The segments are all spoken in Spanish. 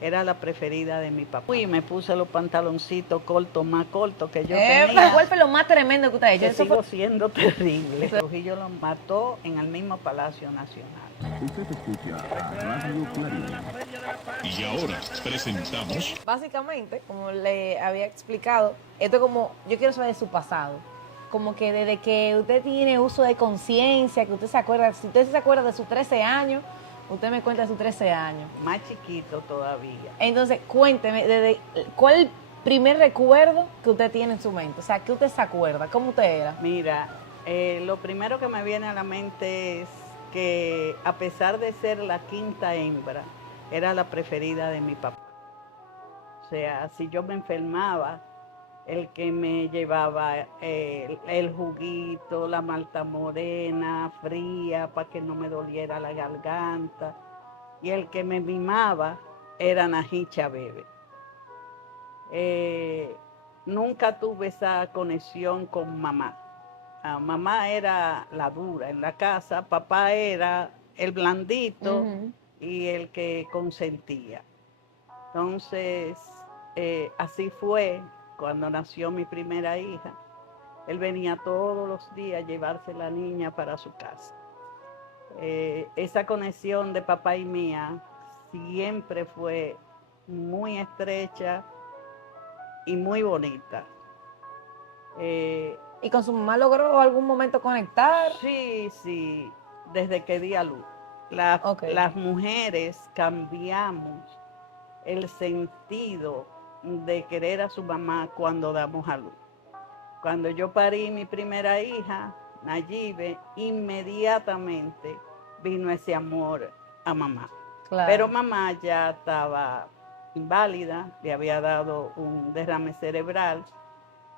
Era la preferida de mi papá. Y me puse los pantaloncitos cortos, más cortos que yo tenía. ¿Cuál fue lo más tremendo que usted ha hecho? Que sigo siendo terrible. Trujillo lo mató en el mismo Palacio Nacional. Usted escucha Radio Clarín. Y ahora presentamos... Básicamente, como le había explicado, esto es como, yo quiero saber de su pasado. Como que desde que usted tiene uso de conciencia, que usted se acuerda, si usted se acuerda de sus 13 años, usted me cuenta de sus 13 años. Más chiquito todavía. Entonces, cuénteme, ¿cuál es el primer recuerdo que usted tiene en su mente? O sea, ¿qué usted se acuerda? ¿Cómo usted era? Mira, lo primero que me viene a la mente es que a pesar de ser la quinta hembra, era la preferida de mi papá. O sea, si yo me enfermaba, el que me llevaba el juguito, la malta morena, fría, para que no me doliera la garganta. Y el que me mimaba era Najicha Bebe. Nunca tuve esa conexión con mamá. Mamá era la dura en la casa, papá era el blandito y el que consentía. Entonces, así fue cuando nació mi primera hija. Él venía todos los días a llevarse la niña para su casa. Esa conexión de papá y mía siempre fue muy estrecha y muy bonita. ¿Y con su mamá logró algún momento conectar? Sí, desde que di a luz. Las mujeres cambiamos el sentido de querer a su mamá cuando damos a luz. Cuando yo parí mi primera hija, Nayibe, inmediatamente vino ese amor a mamá. Claro. Pero mamá ya estaba inválida, le había dado un derrame cerebral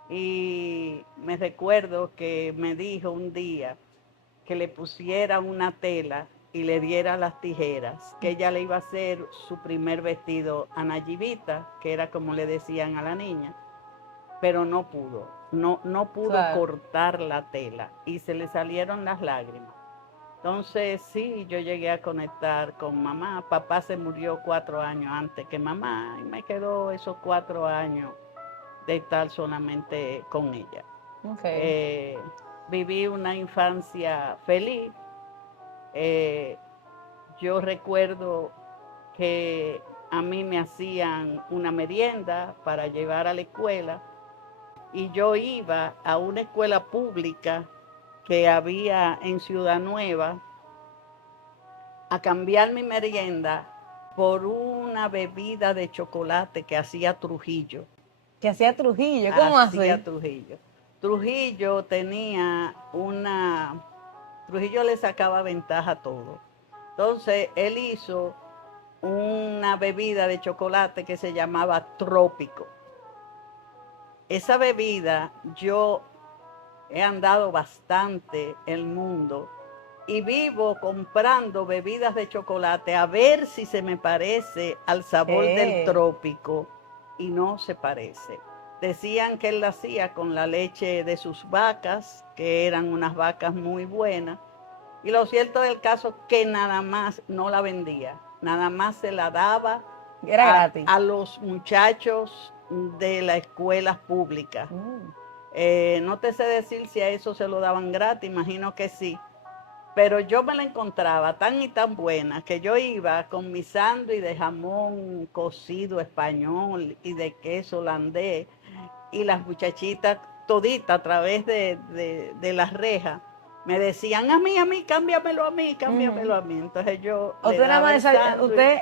y me recuerdo que me dijo un día que le pusiera una tela y le diera las tijeras, que ella le iba a hacer su primer vestido a Nayibita, que era como le decían a la niña, pero no pudo, no pudo cortar la tela y se le salieron las lágrimas. Entonces sí, yo llegué a conectar con mamá. Papá se murió 4 años antes que mamá y me quedó esos 4 años de estar solamente con ella. Viví una infancia feliz. Yo recuerdo que a mí me hacían una merienda para llevar a la escuela y yo iba a una escuela pública que había en Ciudad Nueva a cambiar mi merienda por una bebida de chocolate que hacía Trujillo. ¿Que hacía Trujillo? ¿Cómo así? Hacía Trujillo. Trujillo tenía Trujillo le sacaba ventaja a todo. Entonces, él hizo una bebida de chocolate que se llamaba Trópico. Esa bebida, yo he andado bastante el mundo y vivo comprando bebidas de chocolate a ver si se me parece al sabor del Trópico y no se parece. Decían que él la hacía con la leche de sus vacas, que eran unas vacas muy buenas. Y lo cierto del caso que nada más no la vendía, nada más se la daba a los muchachos de las escuelas públicas. No te sé decir si a eso se lo daban gratis, imagino que sí. Pero yo me la encontraba tan y tan buena que yo iba con mi sándwich de jamón cocido español y de queso holandés y las muchachitas toditas a través de las rejas me decían a mí, cámbiamelo a mí, cámbiamelo a mí. Entonces yo usted nada más usted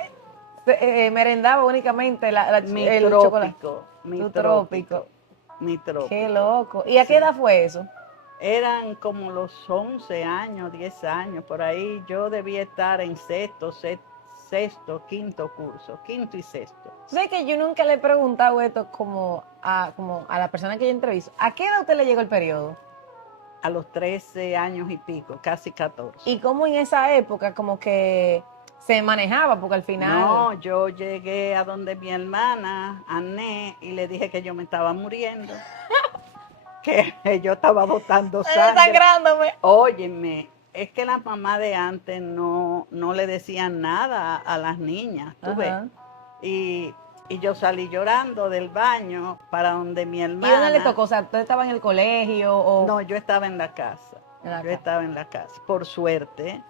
merendaba únicamente el chocolate. Mi trópico. Qué loco. ¿Y a qué edad fue eso? Eran como los 11 años, 10 años, por ahí yo debía estar en sexto, quinto curso, quinto y sexto. Sé que yo nunca le he preguntado esto como a la persona que yo entrevisto. ¿A qué edad usted le llegó el periodo? A los 13 años y pico, casi 14. ¿Y cómo en esa época como que se manejaba? Porque al final... No, yo llegué a donde mi hermana, Ané, y le dije que yo me estaba muriendo. Que yo estaba botando sangre. Sangrándome. Óyeme, es que las mamás de antes no le decían nada a las niñas, ¿tú ves? Y yo salí llorando del baño para donde mi ¿Y hermana. dónde le tocó? O sea, ¿usted estaba en el colegio o...? No, yo estaba en la casa. En la Yo casa. estaba en la casa, por suerte.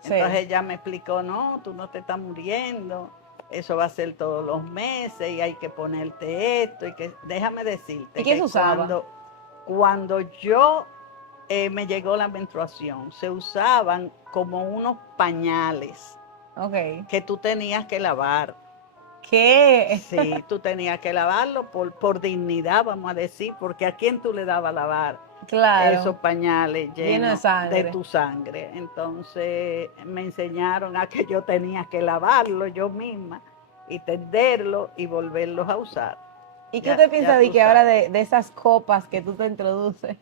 Sí. Entonces ella me explicó, no, tú no te estás muriendo, eso va a ser todos los meses y hay que ponerte esto. Y que déjame decirte ¿Y qué que se usaba? cuando yo me llegó la menstruación, se usaban como unos pañales Ok. que tú tenías que lavar. ¿Qué? Sí, tú tenías que lavarlo por dignidad, vamos a decir, porque ¿a quién tú le dabas a lavar esos Claro. pañales Lleno de llenos de sangre. tu sangre? Entonces me enseñaron a que yo tenía que lavarlo yo misma y tenderlo y volverlos a usar. ¿Y qué usted piensa Ya de tú que ahora sabes. de esas copas que tú te introduces?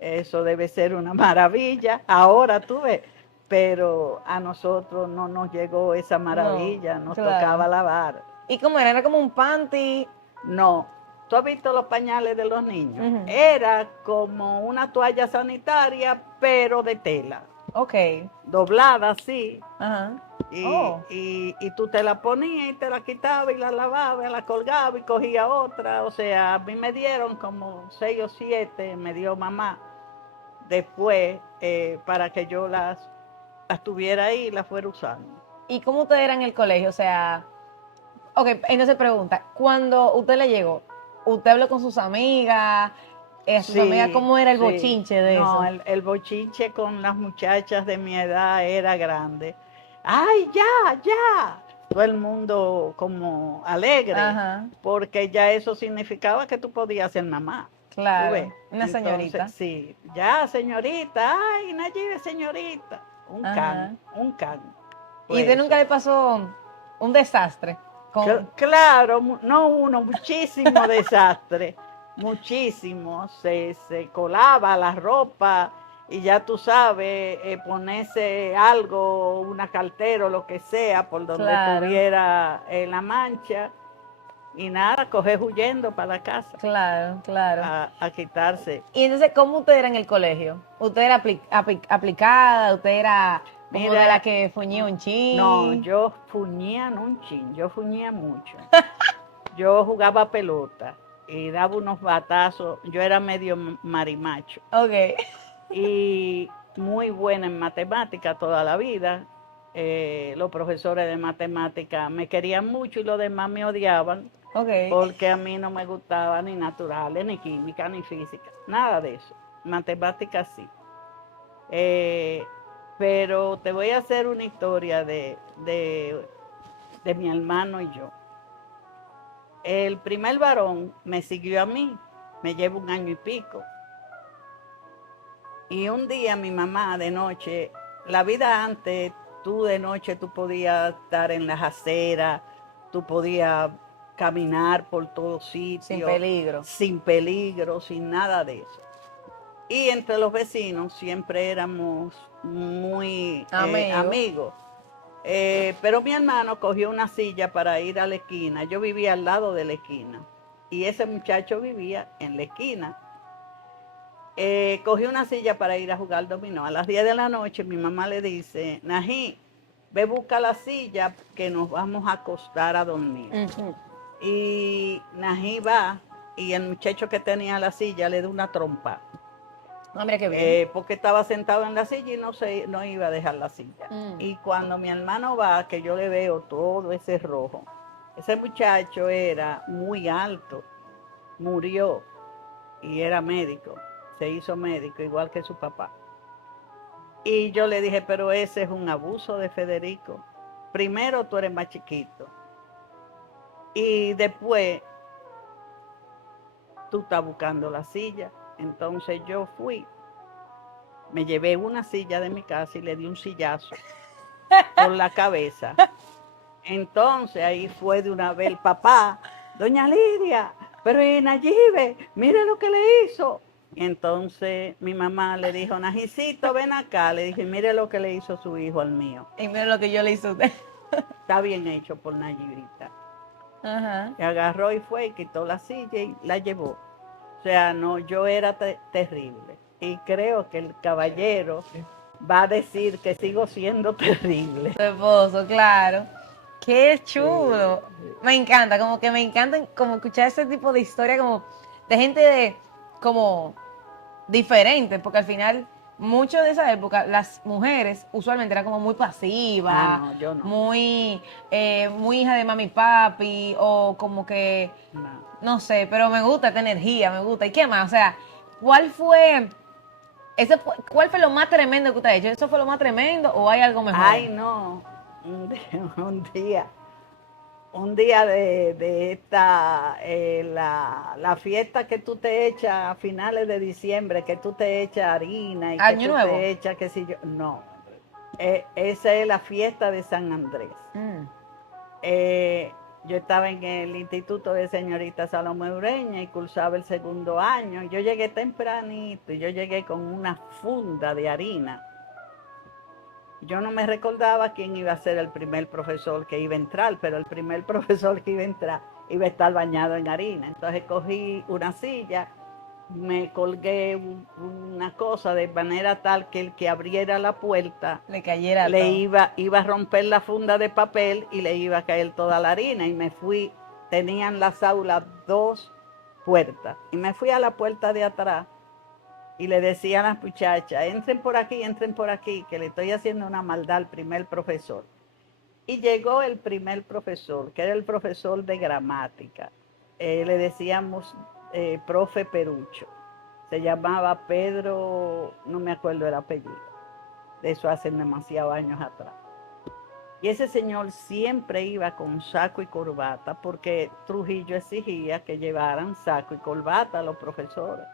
Eso debe ser una maravilla. Ahora tú ves, pero a nosotros no nos llegó esa No, maravilla, nos claro. tocaba lavar. ¿Y cómo era? Era como un panty. No, ¿tú has visto los pañales de los niños? Ujú. Era como una toalla sanitaria, pero de tela, Ok. doblada así, Ajá. y, Oh, y tú te la ponías y te la quitabas y la lavabas, y la colgaba y cogía otra. O sea, a mí me dieron como 6 o 7, me dio mamá después para que yo las tuviera ahí y las fuera usando. ¿y cómo usted era en el colegio? O sea, ok, entonces pregunta, cuando usted le llegó, ¿usted habló con sus amigas? ¿Sus amigas Sí, cómo era el sí. bochinche de No, eso? el bochinche con las muchachas de mi edad era grande. ¡Ay, ya, ya! Todo el mundo como alegre, Ajá, porque ya eso significaba que tú podías ser mamá. ¿Tú ves? claro, una Entonces, señorita. sí, ya, señorita, ay, Nayibe, señorita. Ajá. Un can. ¿Y Fue usted nunca eso. le pasó un desastre con... Claro, no uno, muchísimo desastre, muchísimo. Se colaba la ropa y ya tú sabes, ponerse algo, una cartera o lo que sea, por donde Claro, tuviera la mancha y nada, coger huyendo para la casa claro, claro. a quitarse. Y entonces, ¿cómo usted era en el colegio? ¿Usted era aplicada? ¿Usted era como de la Mira, que fuñía un no, chin? yo fuñía no un chin, yo fuñía mucho. Yo jugaba pelota y daba unos batazos. Yo era medio marimacho Ok, y muy buena en matemática toda la vida. Los profesores de matemática me querían mucho y los demás me odiaban ok. porque a mí no me gustaba ni naturales, ni química, ni física, nada de eso. Matemática sí. Eh, pero te voy a hacer una historia de mi hermano y yo. El primer varón me siguió a mí, me lleva 1 año y pico. Y un día mi mamá de noche, la vida antes, tú de noche tú podías estar en las aceras, tú podías caminar por todos Sin sitios, peligro. sin peligro, sin nada de eso. Y entre los vecinos siempre éramos muy Amigo. amigos. Pero mi hermano cogió una silla para ir a la esquina. Yo vivía al lado de la esquina y ese muchacho vivía en la esquina. Cogió una silla para ir a jugar dominó. A las 10 de la noche mi mamá le dice, Nají, ve busca la silla que nos vamos a acostar a dormir. Ujú. Y Nají va y el muchacho que tenía la silla le da una trompa. Ah, mira qué bien. Porque estaba sentado en la silla y no iba a dejar la silla. Mm. Y cuando mi hermano va, que yo le veo todo ese rojo, ese muchacho era muy alto, murió y era médico, se hizo médico igual que su papá. Y yo le dije, pero ese es un abuso de Federico. Primero tú eres más chiquito y después tú estás buscando la silla. Entonces yo fui, me llevé una silla de mi casa y le di un sillazo por la cabeza. Entonces ahí fue de una vez el papá, doña Lidia, pero Nayibe, mire lo que le hizo. Entonces mi mamá le dijo, Najicito, ven acá. Le dije, mire lo que le hizo su hijo al mío. Y mira lo que yo le hice a usted. Está bien hecho por Nayibita. Ajá. Y agarró y fue y quitó la silla y la llevó. O sea, no, yo era terrible. Y creo que el caballero va a decir que sigo siendo terrible. Su esposo, claro. Qué chulo. Me encanta, como que me encanta como escuchar ese tipo de historia como de gente de como diferente, porque al final mucho de esa época las mujeres usualmente eran como muy pasivas, no, yo no. muy hija de mami y papi o como que No. no sé, pero me gusta esta energía, me gusta. ¿Y qué más? O sea, ¿cuál fue cuál fue lo más tremendo que usted ha hecho? ¿Eso fue lo más tremendo o hay algo mejor? Ay, no. Un día de esta, la fiesta que tú te echas a finales de diciembre, que tú te echas harina y que Año tú Nuevo. te echas, qué sé yo. No. Esa es la fiesta de San Andrés. Mm. Eh, yo estaba en el Instituto de Señorita Salomé Ureña y cursaba el segundo año. Yo llegué tempranito y yo llegué con una funda de harina. Yo no me recordaba quién iba a ser el primer profesor que iba a entrar, pero el primer profesor que iba a entrar iba a estar bañado en harina. Entonces cogí una silla, me colgué una cosa de manera tal que el que abriera la puerta Le cayera le todo. iba a romper la funda de papel y le iba a caer toda la harina. Y me fui, tenían las aulas 2 puertas. Y me fui a la puerta de atrás y le decía a las muchachas, entren por aquí, que le estoy haciendo una maldad al primer profesor. Y llegó el primer profesor, que era el profesor de gramática. Le decíamos profe Perucho. Se llamaba Pedro, no me acuerdo el apellido. De eso hace demasiados años atrás. Y ese señor siempre iba con saco y corbata porque Trujillo exigía que llevaran saco y corbata a los profesores.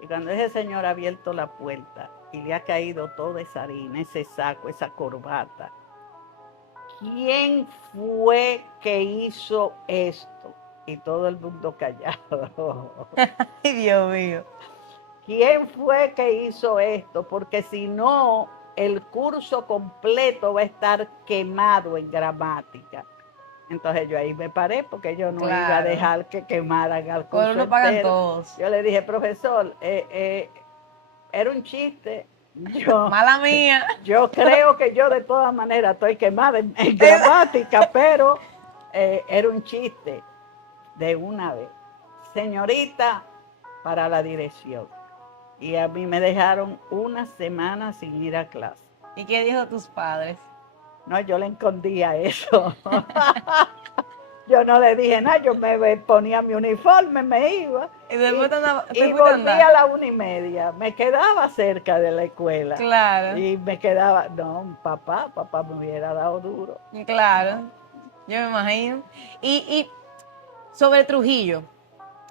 Y cuando ese señor ha abierto la puerta y le ha caído toda esa harina, ese saco, esa corbata, ¿quién fue que hizo esto? Y todo el mundo callado. Ay, Dios mío. ¿Quién fue que hizo esto? Porque si no, el curso completo va a estar quemado en gramática. Entonces yo ahí me paré porque yo no iba a Claro. dejar que quemaran al Por curso uno pagan entero. todos. Yo le dije, profesor, era un chiste. Yo, Mala mía. yo creo que yo de todas maneras estoy quemada en gramática, pero era un chiste de una vez. Señorita, para la dirección. Y a mí me dejaron una semana sin ir a clase. ¿Y qué dijo tus padres? No, yo le escondía eso. Yo no le dije nada, yo me ponía mi uniforme, me iba. Y después te Y fuiste a volví andar. a la 1:30. Me quedaba cerca de la escuela. Claro, Y me quedaba, no, papá me hubiera dado duro. claro. Yo me imagino. Y sobre Trujillo,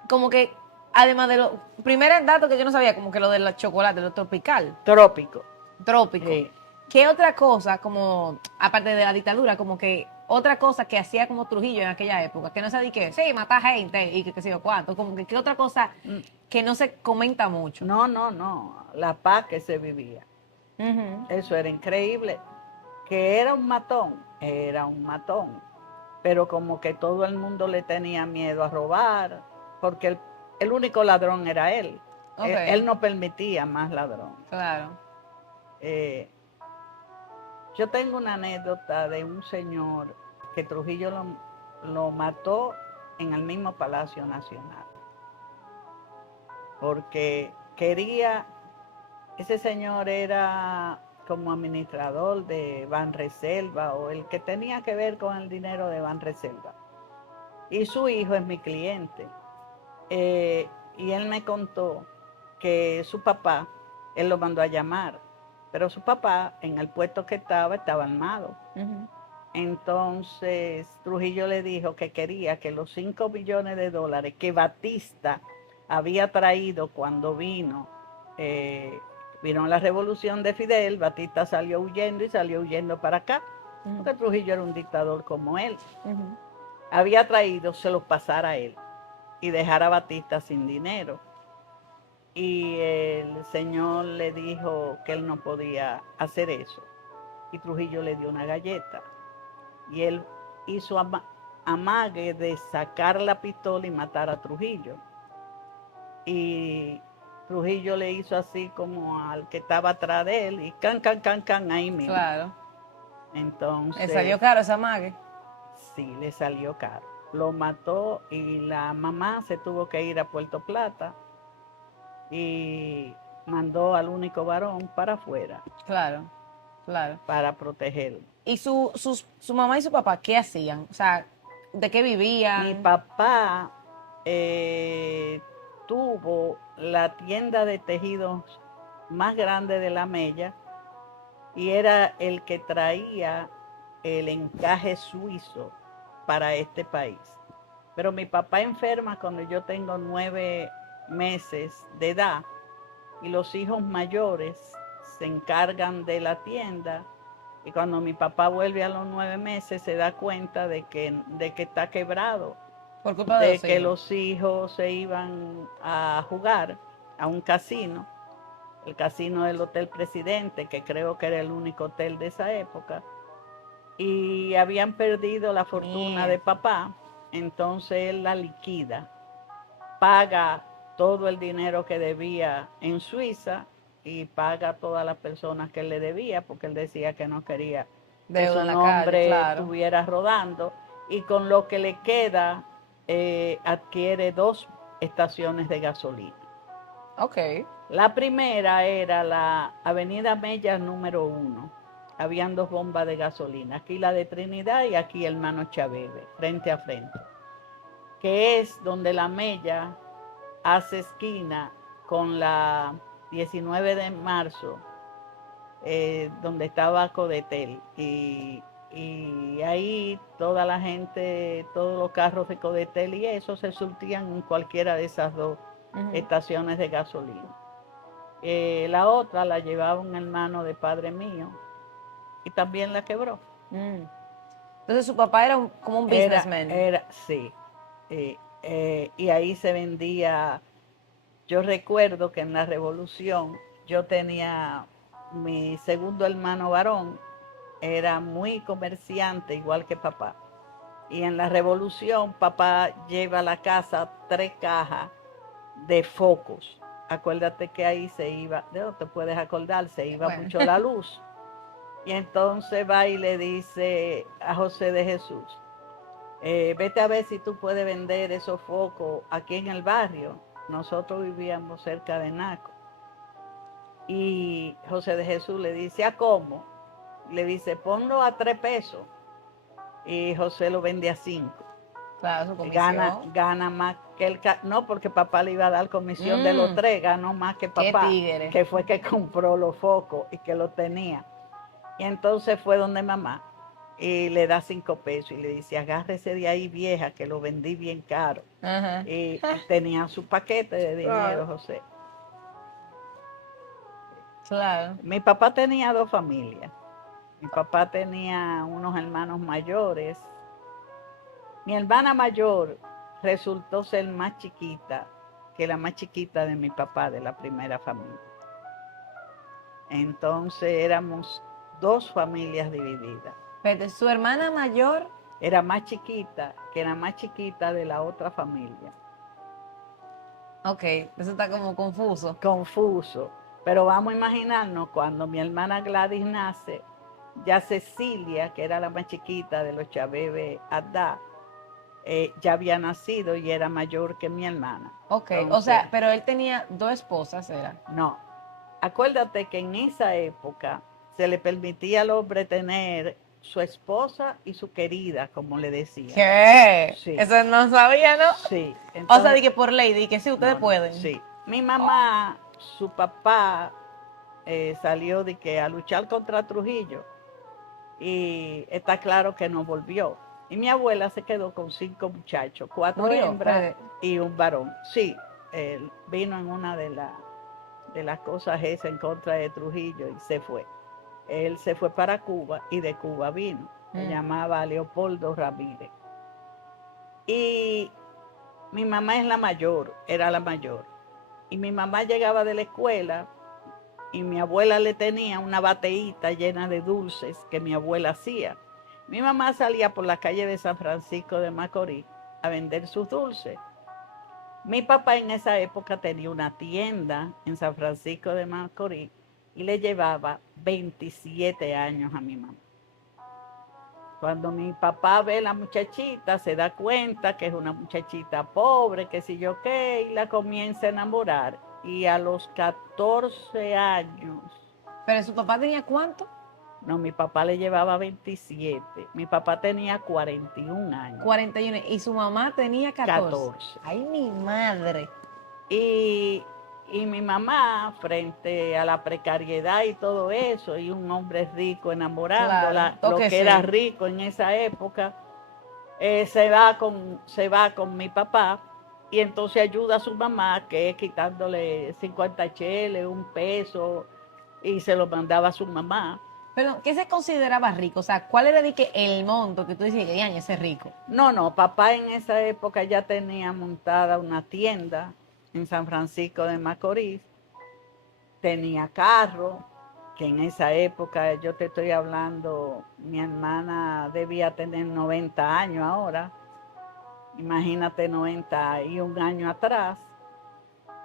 como que, además de lo. Primer dato que yo no sabía, como que lo del chocolate, lo tropical, Trópico. trópico. Sí. ¿Qué otra cosa, como, aparte de la dictadura, como que otra cosa que hacía como Trujillo en aquella época? Que no se dice, sí, mata gente y que qué sé yo cuánto. Como que, ¿qué otra cosa que no se comenta mucho? No. La paz que se vivía. Ujú. Eso era increíble. Que era un matón. Pero como que todo el mundo le tenía miedo a robar, porque el único ladrón era él. Ok. Él no permitía más ladrón. Claro. Eh, yo tengo una anécdota de un señor que Trujillo lo mató en el mismo Palacio Nacional, porque ese señor era como administrador de Banreserva o el que tenía que ver con el dinero de Banreserva. Y su hijo es mi cliente. Y él me contó que su papá, él lo mandó a llamar, pero su papá en el puesto que estaba armado. Ujú. Entonces Trujillo le dijo que quería que los 5 millones de dólares que Batista había traído cuando vino la revolución de Fidel, Batista salió huyendo para acá, porque Trujillo era un dictador como él. Ujú. Había traído, se los pasara a él y dejar a Batista sin dinero. Y el señor le dijo que él no podía hacer eso. Y Trujillo le dio una galleta. Y él hizo amague de sacar la pistola y matar a Trujillo. Y Trujillo le hizo así como al que estaba atrás de él y can, ahí mismo. Claro. Le Entonces, salió caro esa mague. Sí, le salió caro. Lo mató y la mamá se tuvo que ir a Puerto Plata y mandó al único varón para afuera Claro, claro. para protegerlo. ¿Y su mamá y su papá qué hacían? O sea, ¿de qué Mi vivían? papá tuvo la tienda de tejidos más grande de la Mella y era el que traía el encaje suizo para este país. Pero mi papá enferma cuando yo tengo 9 meses de edad y los hijos mayores se encargan de la tienda y cuando mi papá vuelve a los 9 meses se da cuenta de que está quebrado, Por culpa de de los que hijos. los hijos se iban a jugar a un casino, el casino del Hotel Presidente, que creo que era el único hotel de esa época, y habían perdido la fortuna de Mierda. papá, entonces él la liquida, paga todo el dinero que debía en Suiza y paga a todas las personas que él le debía, porque él decía que no quería que Deuda su en la calle, nombre claro. estuviera rodando, y con lo que le queda adquiere 2 estaciones de gasolina. Ok. La primera era la Avenida Mella número 1. Habían 2 bombas de gasolina, aquí la de Trinidad y aquí Hermano Chaveve, frente a frente, que es donde la Mella hace esquina con la 19 de marzo, donde estaba Codetel. Y ahí toda la gente, todos los carros de Codetel y eso se surtían en cualquiera de esas 2 estaciones de gasolina. La otra la llevaba un hermano de padre mío y también la quebró. Entonces su papá era como un businessman. Sí. Y ahí se vendía. Yo recuerdo que en la revolución yo tenía mi segundo hermano varón, era muy comerciante, igual que papá. Y en la revolución papá lleva a la casa 3 cajas de focos. Acuérdate que ahí se iba, no te puedes acordar, se iba Bueno. mucho la luz. Y entonces va y le dice a José de Jesús, vete a ver si tú puedes vender esos focos aquí en el barrio. Nosotros vivíamos cerca de Naco. Y José de Jesús le dice, ¿a cómo? Le dice, ponlo a 3 pesos. Y José lo vende a 5. Claro, su comisión. Gana más que no, porque papá le iba a dar comisión de los 3, ganó más que Qué papá, tigre. que fue que compró los focos y que los tenía. Y entonces fue donde mamá y le da 5 pesos y le dice, agárrese de ahí, vieja, que lo vendí bien caro. Ajá. Y tenía su paquete de dinero, Claro. José. Claro. Mi papá tenía 2 familias. Mi papá tenía unos hermanos mayores. Mi hermana mayor resultó ser más chiquita que la más chiquita de mi papá, de la primera familia. Entonces éramos 2 familias divididas. Pero su hermana mayor, Era más chiquita que la más chiquita de la otra familia. ok, eso está como confuso. Confuso. Pero vamos a imaginarnos cuando mi hermana Gladys nace, ya Cecilia, que era la más chiquita de los Chaveve Adá, ya había nacido y era mayor que mi hermana. Ok, o Entonces, sea, pero él tenía 2 esposas, ¿era? no. Acuérdate que en esa época se le permitía al hombre tener su esposa y su querida, como le decía. ¿Qué? Sí. Eso no sabía, ¿no? Sí. O sea, entonces- de que por ley, de que sí, ustedes no, no, pueden. Sí. Mi mamá, su papá salió de que a luchar contra Trujillo y está claro que no volvió. Y mi abuela se quedó con 5 muchachos, 4 Murió, hembras y un varón. Sí, él vino en una de las cosas esas en contra de Trujillo y se fue. Él se fue para Cuba y de Cuba vino. Se llamaba Leopoldo Ramírez. Y mi mamá es la mayor, era la mayor. Y mi mamá llegaba de la escuela y mi abuela le tenía una bateíta llena de dulces que mi abuela hacía. Mi mamá salía por la calle de San Francisco de Macorís a vender sus dulces. Mi papá en esa época tenía una tienda en San Francisco de Macorís y le llevaba 27 años a mi mamá. Cuando mi papá ve a la muchachita, se da cuenta que es una muchachita pobre, que si yo qué, y la comienza a enamorar. Y a los 14 años, ¿Pero su papá tenía cuánto? no, mi papá le llevaba 27, mi papá tenía 41 años. 41. Y su mamá tenía 14. 14. Ay, mi madre. Y mi mamá, frente a la precariedad y todo eso, y un hombre rico enamorándola, Claro, lo que sí. era rico en esa época, se va con mi papá y entonces ayuda a su mamá, que es quitándole 50 cheles, $1, y se lo mandaba a su mamá. Pero, ¿qué se consideraba rico? O sea, ¿cuál era de que el monto que tú dices que ese es rico? No, papá en esa época ya tenía montada una tienda en San Francisco de Macorís, tenía carro, que en esa época, yo te estoy hablando, mi hermana debía tener 90 años ahora, imagínate 91 años atrás,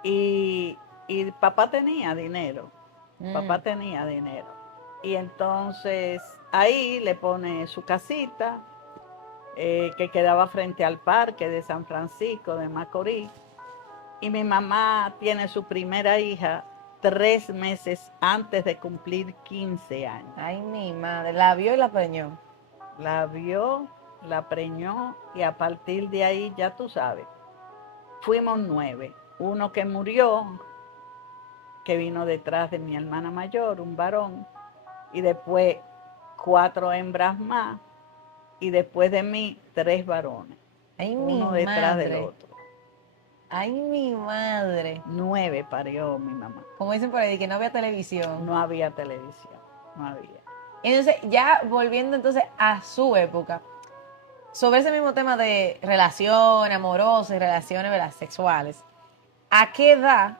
y papá tenía dinero, papá tenía dinero. Y entonces ahí le pone su casita, que quedaba frente al parque de San Francisco de Macorís, y mi mamá tiene su primera hija 3 meses antes de cumplir 15 años. Ay, mi madre. La vio y la preñó. La vio, la preñó y a partir de ahí, ya tú sabes, fuimos 9. Uno que murió, que vino detrás de mi hermana mayor, un varón, y después 4 hembras más, y después de mí 3 varones, Ay, uno mi detrás del madre. otro. Ay, mi madre. 9 parió mi mamá. Como dicen por ahí, que no había televisión. No había televisión, no había. Entonces, ya volviendo entonces a su época, sobre ese mismo tema de relaciones amorosas y relaciones, ¿verdad?, sexuales, ¿a qué edad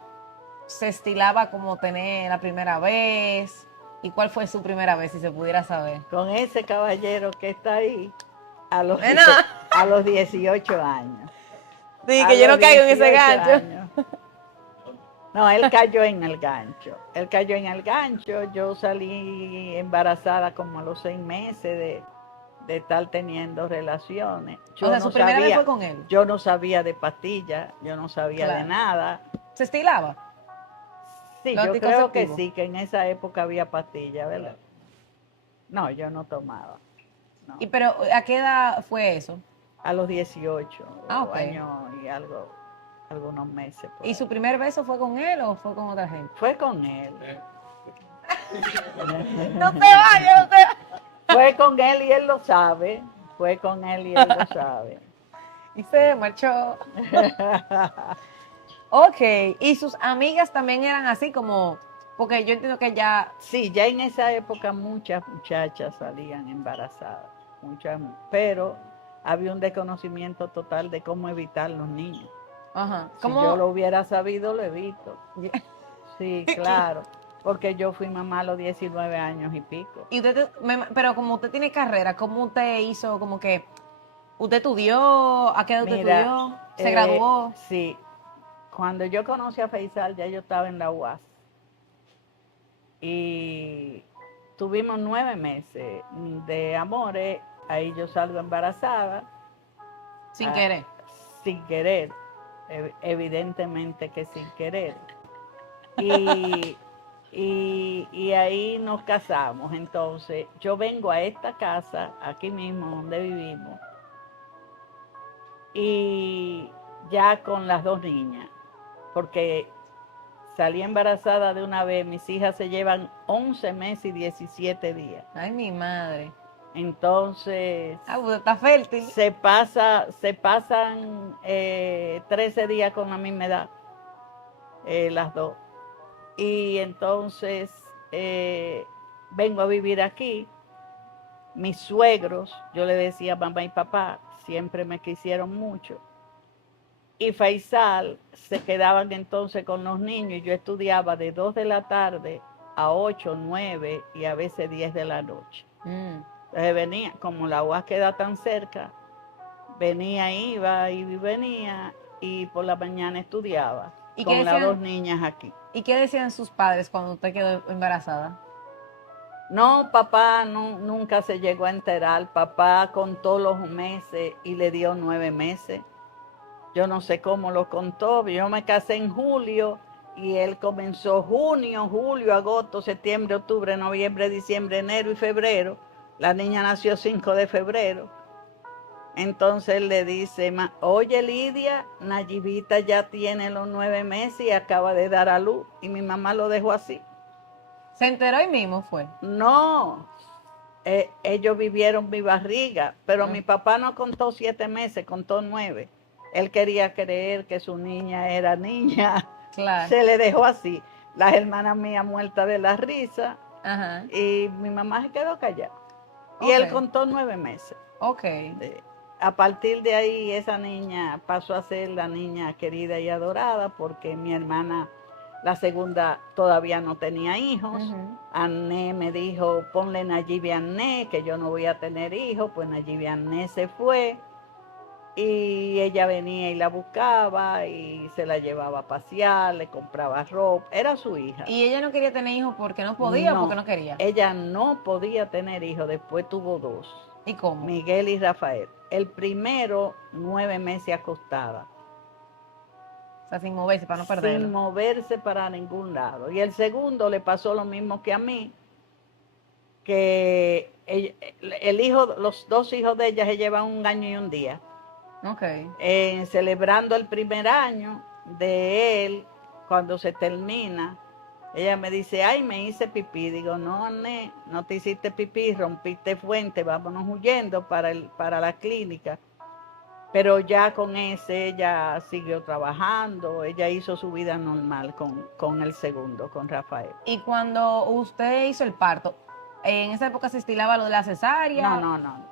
se estilaba como tener la primera vez? ¿Y cuál fue su primera vez, si se pudiera saber? Con ese caballero que está ahí, a los, Bueno. a los 18 años. Sí, A que yo no los caigo en ese 18 gancho. años. No, él cayó en el gancho. Él cayó en el gancho. Yo salí embarazada como a los 6 meses de estar teniendo relaciones. Yo O sea, no su primera vez sabía, fue con él. yo no sabía de pastillas, yo no sabía de Claro. nada. ¿Se estilaba? Sí, Lo yo creo que anticonceptivo. sí, que en esa época había pastillas, ¿verdad? No, yo no tomaba. No. ¿Y pero a qué edad fue eso? A los 18 Ok. años y algo, algunos meses. por ¿Y ahí. su primer beso fue con él o fue con otra gente? Fue con él. No te vayas, no te vayas. Fue con él y él lo sabe. Fue con él y él lo sabe. Y se marchó. Ok, y sus amigas también eran así como, porque yo entiendo que ya, Sí, ya en esa época muchas muchachas salían embarazadas, muchas, pero había un desconocimiento total de cómo evitar los niños. ajá, Si como, yo lo hubiera sabido, lo evito. Sí, claro, porque yo fui mamá a los 19 años y pico. y usted, pero como usted tiene carrera, ¿cómo usted hizo como que, usted estudió, a qué edad usted Mira, estudió, se graduó? Sí, cuando yo conocí a Faisal ya yo estaba en la UAS y tuvimos 9 meses de amores, ahí yo salgo embarazada. Sin querer. Sin querer, evidentemente que sin querer. Y, y ahí nos casamos. Entonces yo vengo a esta casa, aquí mismo donde vivimos, y ya con las 2 niñas, porque salí embarazada de una vez, mis hijas se llevan 11 meses y 17 días. Ay, mi madre. Entonces Ah, pues está fértil. se pasan 13 días con la misma edad, las 2. Y entonces vengo a vivir aquí. Mis suegros, yo le decía mamá y papá, siempre me quisieron mucho. Y Faisal se quedaban entonces con los niños y yo estudiaba de 2 de la tarde a 8, 9 y a veces 10 de la noche. Entonces venía, como la UAS queda tan cerca, venía, iba y venía y por la mañana estudiaba ¿Y con qué las decían? 2 niñas aquí. ¿Y qué decían sus padres cuando usted quedó embarazada? No, papá nunca se llegó a enterar. Papá contó los meses y le dio 9 meses. Yo no sé cómo lo contó. Yo me casé en julio y él comenzó junio, julio, agosto, septiembre, octubre, noviembre, diciembre, enero y febrero. La niña nació 5 de febrero. Entonces él le dice, oye Lidia, Nayibita ya tiene los 9 meses y acaba de dar a luz. Y mi mamá lo dejó así. ¿Se enteró ahí mismo fue? No, ellos vivieron mi barriga, pero mi papá no contó 7 meses, contó 9. Él quería creer que su niña era niña. Claro. Se le dejó así. Las hermanas mías muertas de la risa. Ajá. Y mi mamá se quedó callada. Y él Ok. contó 9 meses. Ok. A partir de ahí, esa niña pasó a ser la niña querida y adorada porque mi hermana, la segunda, todavía no tenía hijos. Ujú. Ané me dijo, ponle Nayibe a Ané, que yo no voy a tener hijos. Pues Nayibe Ané se fue y ella venía y la buscaba y se la llevaba a pasear, le compraba ropa. Era su hija. Y ella no quería tener hijos porque no podía o porque no quería. Ella no podía tener hijos, después tuvo 2. ¿Y cómo? Miguel y Rafael. El primero, 9 meses acostada. O sea, sin moverse para no perderlo. Sin moverse para ningún lado. Y el segundo le pasó lo mismo que a mí, que los 2 hijos de ella se llevan 1 año y 1 día. Ok. Celebrando el primer año de él, cuando se termina, ella me dice, ay, me hice pipí. Digo, no, Ané, no te hiciste pipí, rompiste fuente, vámonos huyendo para la clínica. Pero ya con ese, ella siguió trabajando, ella hizo su vida normal con el segundo, con Rafael. Y cuando usted hizo el parto, ¿en esa época se estilaba lo de la cesárea? No.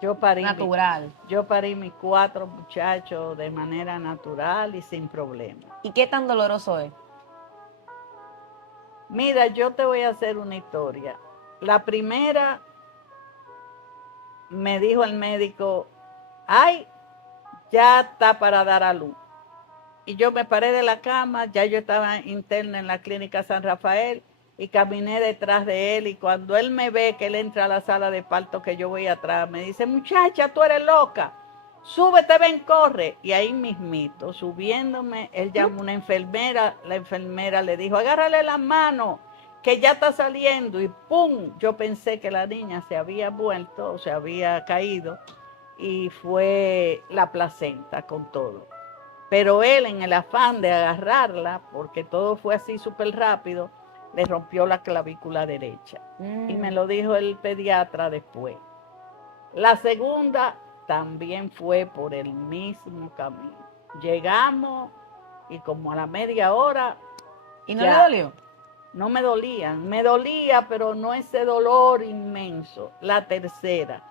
Yo parí, Natural. Yo parí mis 4 muchachos de manera natural y sin problema. ¿Y qué tan doloroso es? Mira, yo te voy a hacer una historia. La primera, me dijo el médico, ay, ya está para dar a luz. Y yo me paré de la cama, ya yo estaba interna en la clínica San Rafael y caminé detrás de él y cuando él me ve que él entra a la sala de parto que yo voy atrás, me dice, muchacha, tú eres loca, súbete, ven, corre. Y ahí mismito, subiéndome, él llamó a una enfermera, la enfermera le dijo, agárrale las manos, que ya está saliendo y ¡pum! Yo pensé que la niña se había muerto o se había caído y fue la placenta con todo. Pero él, en el afán de agarrarla, porque todo fue así súper rápido, le rompió la clavícula derecha. Y me lo dijo el pediatra después. La segunda también fue por el mismo camino. Llegamos y como a la media hora... ¿Y no le dolió? No me dolían. Me dolía, pero no ese dolor inmenso. La tercera,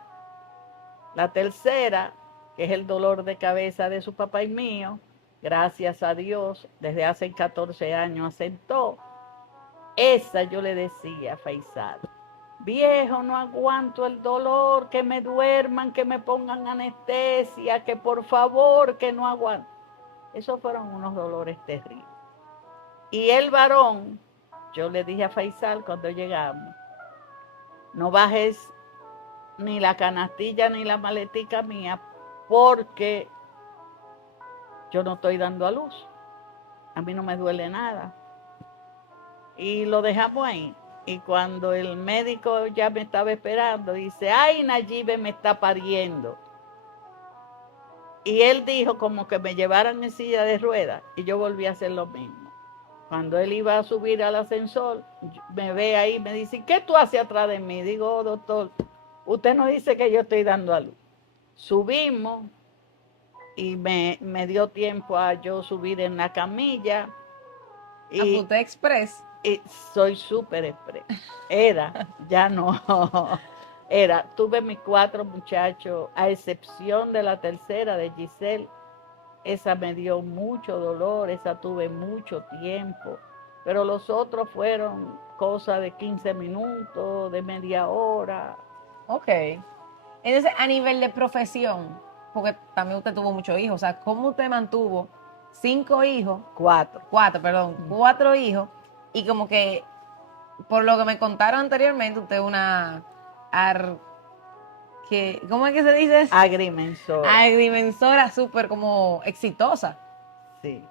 que es el dolor de cabeza de su papá y mío, gracias a Dios, desde hace 14 años asentó. Esa yo le decía a Faisal, viejo, no aguanto el dolor, que me duerman, que me pongan anestesia, que por favor, que no aguanto. Esos fueron unos dolores terribles. Y el varón, yo le dije a Faisal cuando llegamos, no bajes ni la canastilla ni la maletica mía porque yo no estoy dando a luz. A mí no me duele nada. Y lo dejamos ahí. Y cuando el médico ya me estaba esperando, dice, ay, Nayibe me está pariendo. Y él dijo como que me llevaran en silla de ruedas y yo volví a hacer lo mismo. Cuando él iba a subir al ascensor, me ve ahí y me dice, ¿qué tú haces atrás de mí? Digo, oh, doctor, usted no dice que yo estoy dando a luz. Subimos y me dio tiempo a yo subir en la camilla. Y, ¿Apunté express? Y soy súper express. Ya no. Tuve mis 4 muchachos, a excepción de la tercera, de Giselle. Esa me dio mucho dolor, esa tuve mucho tiempo. Pero los otros fueron cosas de 15 minutos, de media hora. Ok. Entonces, a nivel de profesión, porque también usted tuvo muchos hijos, o sea, ¿cómo usted mantuvo 5 hijos? 4. 4, perdón, 4 hijos, y como que por lo que me contaron anteriormente, usted es una ¿cómo es que se dice eso? Agrimensora. Agrimensora súper como exitosa. Sí.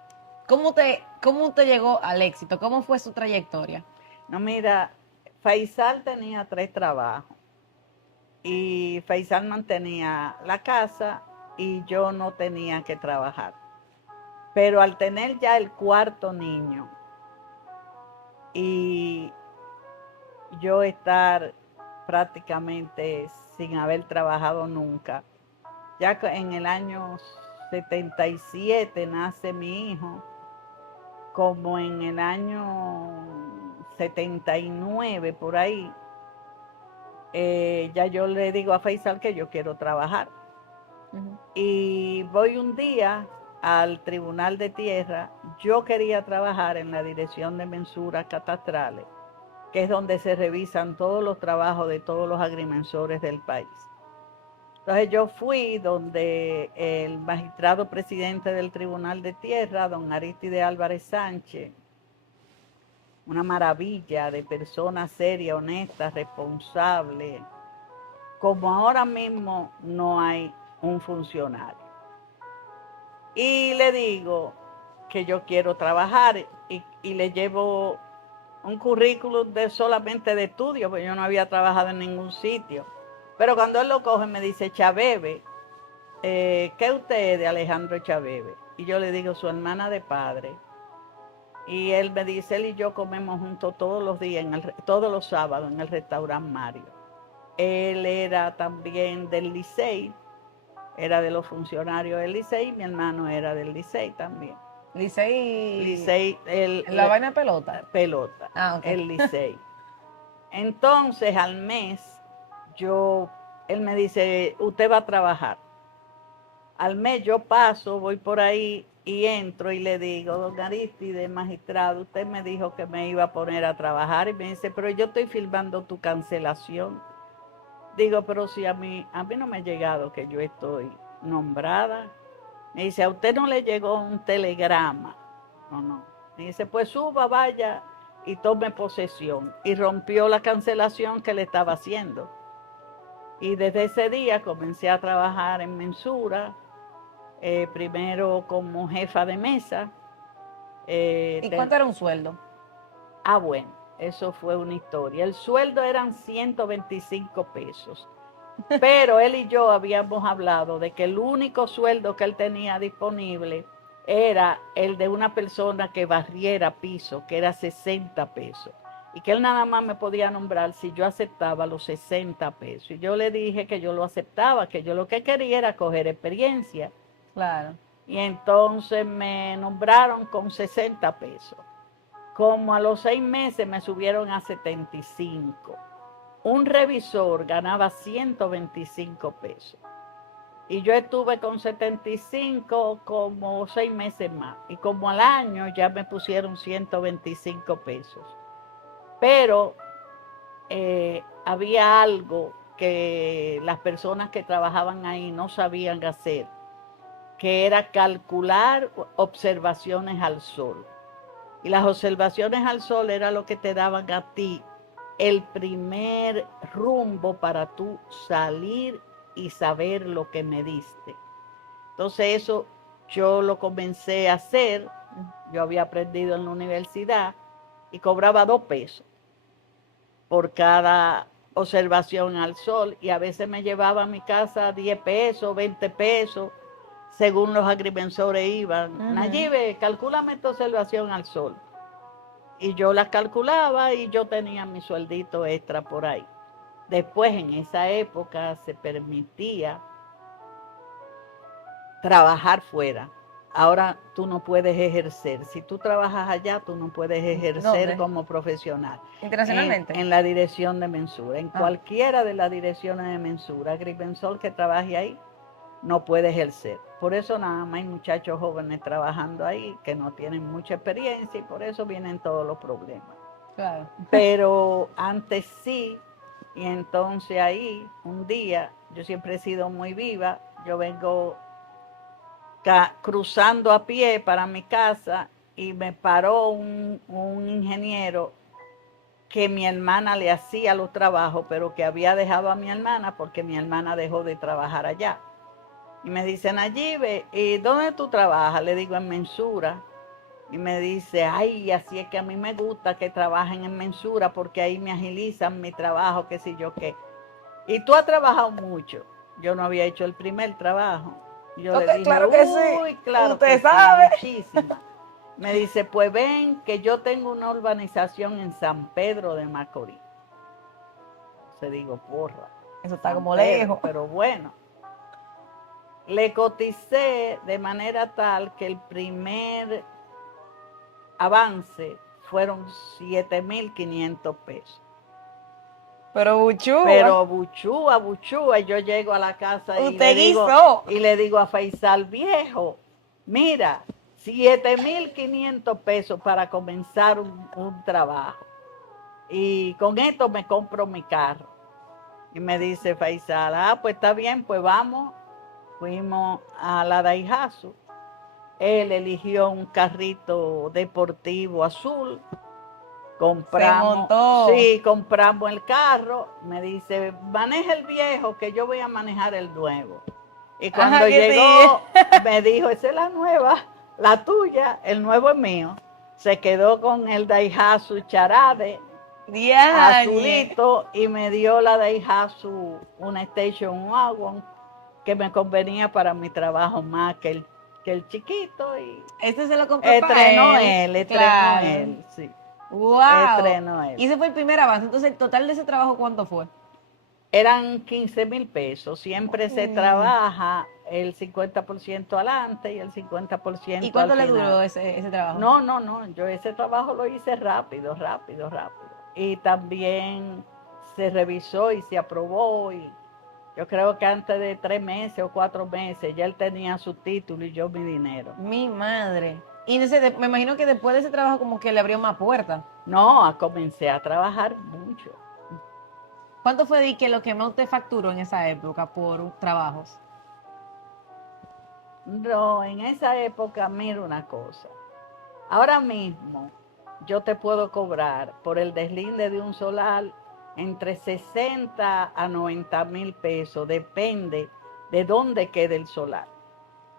¿Cómo usted llegó al éxito? ¿Cómo fue su trayectoria? No, mira, Faisal tenía 3 trabajos y Faisal mantenía la casa y yo no tenía que trabajar. Pero al tener ya el 4.º niño y yo estar prácticamente sin haber trabajado nunca, ya en el año 77 nace mi hijo, como en el año 79 por ahí, ya yo le digo a Faisal que yo quiero trabajar. Ujú. Y voy un día al Tribunal de Tierra. Yo quería trabajar en la Dirección de Mensuras Catastrales, que es donde se revisan todos los trabajos de todos los agrimensores del país. Entonces yo fui donde el magistrado presidente del Tribunal de Tierra, don Aristide Álvarez Sánchez, una maravilla de persona seria, honesta, responsable, como ahora mismo no hay un funcionario. Y le digo que yo quiero trabajar y le llevo un currículum solamente de estudio, porque yo no había trabajado en ningún sitio. Pero cuando él lo coge me dice, Chaveve, ¿qué usted es de Alejandro Chaveve? Y yo le digo, su hermana de padre. Y él me dice, él y yo comemos juntos todos los días, todos los sábados en el restaurante Mario. Él era también del Licey, era de los funcionarios del Licey, mi hermano era del Licey también. Licey, Licey, la vaina de pelota. pelota, Ah, ok. el Licey. Entonces al mes, él me dice, usted va a trabajar. Al mes yo paso, voy por ahí y entro y le digo, don Aristide, magistrado, usted me dijo que me iba a poner a trabajar y me dice, pero yo estoy filmando tu cancelación. Digo, pero si a mí no me ha llegado que yo estoy nombrada. Me dice, a usted no le llegó un telegrama. No, no. Me dice, pues suba, vaya y tome posesión. Y rompió la cancelación que le estaba haciendo. Y desde ese día comencé a trabajar en mensura, primero como jefa de mesa. ¿Y cuánto era un sueldo? Bueno, eso fue una historia. El sueldo eran 125 pesos. Pero él y yo habíamos hablado de que el único sueldo que él tenía disponible era el de una persona que barriera piso, que era 60 pesos. Y que él nada más me podía nombrar si yo aceptaba los 60 pesos. Y yo le dije que yo lo aceptaba, que yo lo que quería era coger experiencia. Claro. Y entonces me nombraron con 60 pesos. Como a los 6 meses me subieron a 75. Un revisor ganaba 125 pesos. Y yo estuve con 75 como 6 meses más. Y como al año ya me pusieron 125 pesos. Pero había algo que las personas que trabajaban ahí no sabían hacer, que era calcular observaciones al sol. Y las observaciones al sol era lo que te daban a ti el primer rumbo para tú salir y saber lo que me diste. Entonces eso yo lo comencé a hacer, yo había aprendido en la universidad y cobraba 2 pesos por cada observación al sol y a veces me llevaba a mi casa 10 pesos, 20 pesos, según los agrimensores iban. Nayibe, calcúlame esta observación al sol. Y yo las calculaba y yo tenía mi sueldito extra por ahí. Después, en esa época, se permitía trabajar fuera. Ahora tú no puedes ejercer. Si tú trabajas allá, tú no puedes ejercer como profesional. Internacionalmente. En la dirección de mensura. En cualquiera de las direcciones de mensura. Agrimensor que trabaje ahí, no puede ejercer. Por eso nada más hay muchachos jóvenes trabajando ahí que no tienen mucha experiencia y por eso vienen todos los problemas. Claro. Pero antes sí, y entonces ahí, un día, yo siempre he sido muy viva, yo vengo cruzando a pie para mi casa y me paró un ingeniero que mi hermana le hacía los trabajos, pero que había dejado a mi hermana porque mi hermana dejó de trabajar allá. Y me dice, Nayibe, ¿y dónde tú trabajas? Le digo, en Mensura. Y me dice, ay, así es que a mí me gusta que trabajen en Mensura porque ahí me agilizan mi trabajo, qué sé yo qué. Y tú has trabajado mucho. Yo no había hecho el primer trabajo. Yo Ok, le dije, claro que sí. uy, claro Usted que sí, sabe. muchísimas. Me dice, pues ven que yo tengo una urbanización en San Pedro de Macorís. Se digo, porra. Eso está San como Pedro, lejos. pero bueno. Le coticé de manera tal que el primer avance fueron 7.500 pesos. Pero Buchúa, Pero buchúa, buchúa, y yo llego a la casa usted guisó. y le digo a Faisal, viejo, mira, 7.500 pesos para comenzar un trabajo. Y con esto me compro mi carro. Y me dice Faisal, ah, pues está bien, pues vamos. Fuimos a la Daihatsu. Él eligió un carrito deportivo azul. Se Compramos, montó. sí, compramos el carro. Me dice, maneja el viejo que yo voy a manejar el nuevo. Y Ajá, cuando que llegó, sí. me dijo, esa es la nueva, la tuya, el nuevo es mío. Se quedó con el Daihatsu Charade Diañe. azulito y me dio la Daihatsu, una Station Wagon, que me convenía para mi trabajo más que el chiquito. Y Este se lo compró para él. estrenó Claro. él, sí, Wow. estrenó él. Y ese fue el primer avance. Entonces, el total de ese trabajo, ¿cuánto fue? Eran 15.000 pesos. Siempre se Mm. trabaja el 50% adelante y el ¿Y 50% al cuánto le final. duró ese trabajo? No, yo ese trabajo lo hice rápido, rápido, rápido. Y también se revisó y se aprobó. Y yo creo que antes de 3 meses o 4 meses ya él tenía su título y yo mi dinero. Mi madre. Y me imagino que después de ese trabajo como que le abrió más puertas. No, comencé a trabajar mucho. ¿Cuánto fue de que lo que más usted facturó en esa época por trabajos? No, en esa época, mira una cosa. Ahora mismo yo te puedo cobrar por el deslinde de un solar entre 60 a 90.000 pesos, depende de dónde quede el solar.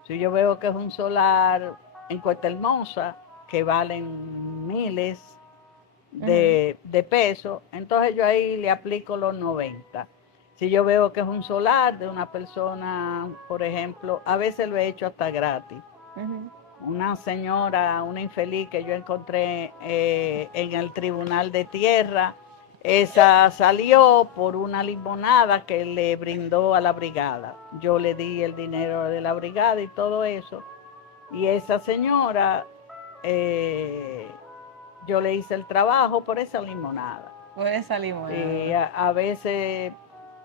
Si yo veo que es un solar en Cuesta Hermosa, que valen miles Ujú. de pesos, entonces yo ahí le aplico los 90. Si yo veo que es un solar de una persona, por ejemplo, a veces lo he hecho hasta gratis. Ujú. Una señora, una infeliz que yo encontré en el tribunal de tierra, esa salió por una limonada que le brindó a la brigada. Yo le di el dinero de la brigada y todo eso. Y esa señora, eh, yo le hice el trabajo por esa limonada. Por esa Y limonada. a veces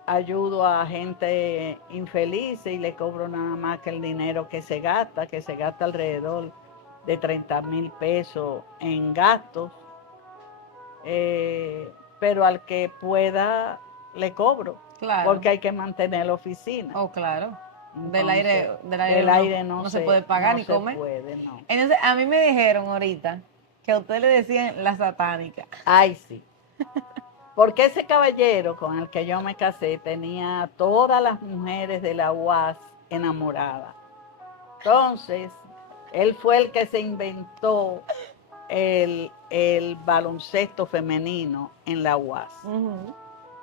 ayudo a gente infeliz y le cobro nada más que el dinero que se gasta alrededor de 30.000 pesos en gastos, pero al que pueda le cobro, Claro. porque hay que mantener la oficina. Oh, claro. Entonces, Del aire del uno aire no se puede pagar no ni se comer. puede, no. Entonces, a mí me dijeron ahorita que a usted le decían la satánica. Ay, sí. Porque ese caballero con el que yo me casé tenía a todas las mujeres de la UAS enamoradas. Entonces, él fue el que se inventó el baloncesto femenino en la UAS. Ujú.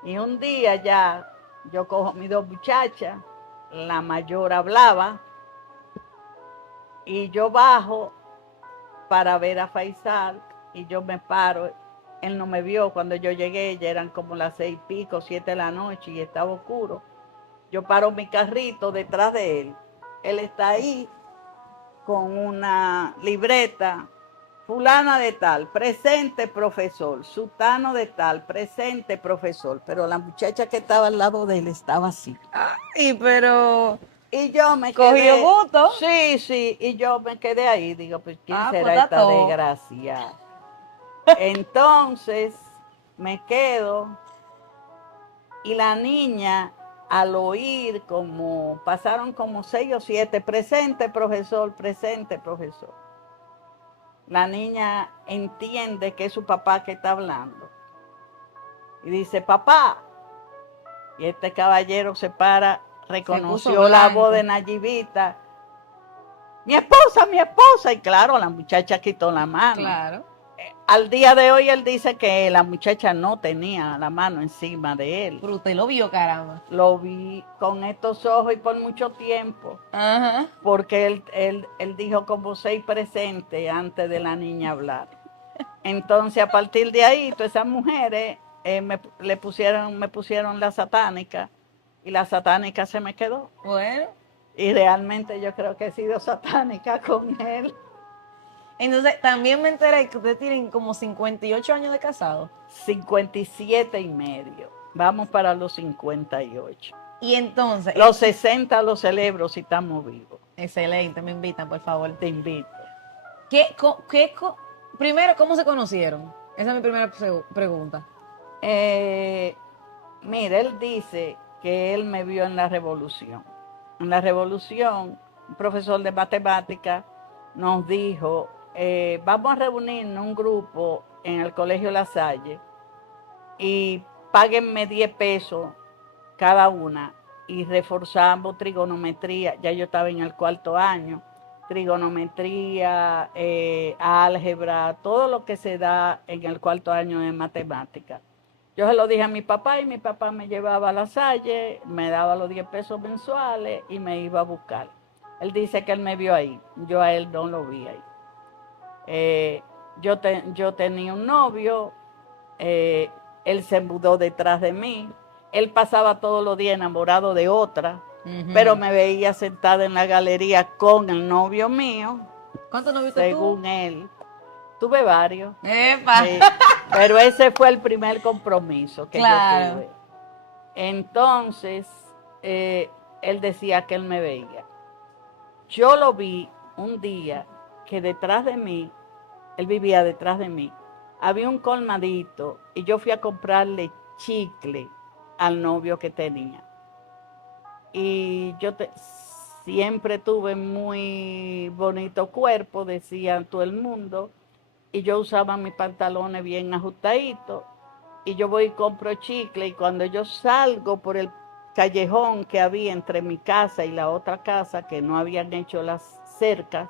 Y un día ya yo cojo a mis dos muchachas, la mayor hablaba, y yo bajo para ver a Faisal y yo me paro. Él no me vio cuando yo llegué, ya eran como las 6:00, 7 de la noche y estaba oscuro. Yo paro mi carrito detrás de él. Él está ahí con una libreta, fulana de tal, presente profesor, sutano de tal, presente profesor, pero la muchacha que estaba al lado de él estaba así. Ay, pero Y yo me cogió quedé, gusto. sí, y yo me quedé ahí, digo, pues ¿quién Ah, pues será está esta todo. desgracia? Entonces me quedo y la niña al oír como pasaron como 6 o 7, presente profesor, presente profesor. La niña entiende que es su papá que está hablando y dice, papá. Y este caballero se para, reconoció puso la blanco. voz de Nayibita. Mi esposa. Y claro, la muchacha quitó la mano. Claro. Al día de hoy él dice que la muchacha no tenía la mano encima de él. Pero usted lo vio, caramba. Lo vi con estos ojos y por mucho tiempo, Ajá. porque él dijo como 6 presentes antes de la niña hablar. Entonces, a partir de ahí, todas esas mujeres me pusieron la satánica, y la satánica se me quedó. Bueno. Y realmente yo creo que he sido satánica con él. Entonces, también me enteré que ustedes tienen como 58 años de casado. 57 y medio. Vamos para los 58. Y entonces, Los 60 los celebro si estamos vivos. excelente, me invitan, por favor. Te invito. Primero, ¿cómo se conocieron? Esa es mi primera pregunta. Mira, él dice que él me vio en la revolución. En la revolución, un profesor de matemática nos dijo, vamos a reunirnos un grupo en el Colegio La Salle y páguenme 10 pesos cada una y reforzamos trigonometría. Ya yo estaba en el 4º año. Trigonometría, álgebra, todo lo que se da en el 4º año de matemática. Yo se lo dije a mi papá y mi papá me llevaba a La Salle, me daba los 10 pesos mensuales y me iba a buscar. Él dice que él me vio ahí, yo a él no lo vi ahí. Yo tenía un novio, él se mudó detrás de mí, él pasaba todos los días enamorado de otra, pero me veía sentada en la galería con el novio mío. ¿Cuántos novios usted tuvo? Según él. Tuve varios. ¡Epa! Sí, pero ese fue el primer compromiso que Claro. yo tuve. Entonces, él decía que él me veía. Yo lo vi un día que detrás de mí, él vivía detrás de mí, había un colmadito y yo fui a comprarle chicle al novio que tenía. Y yo siempre tuve muy bonito cuerpo, decía todo el mundo, y yo usaba mis pantalones bien ajustaditos, y yo voy y compro chicle, y cuando yo salgo por el callejón que había entre mi casa y la otra casa, que no habían hecho las cercas,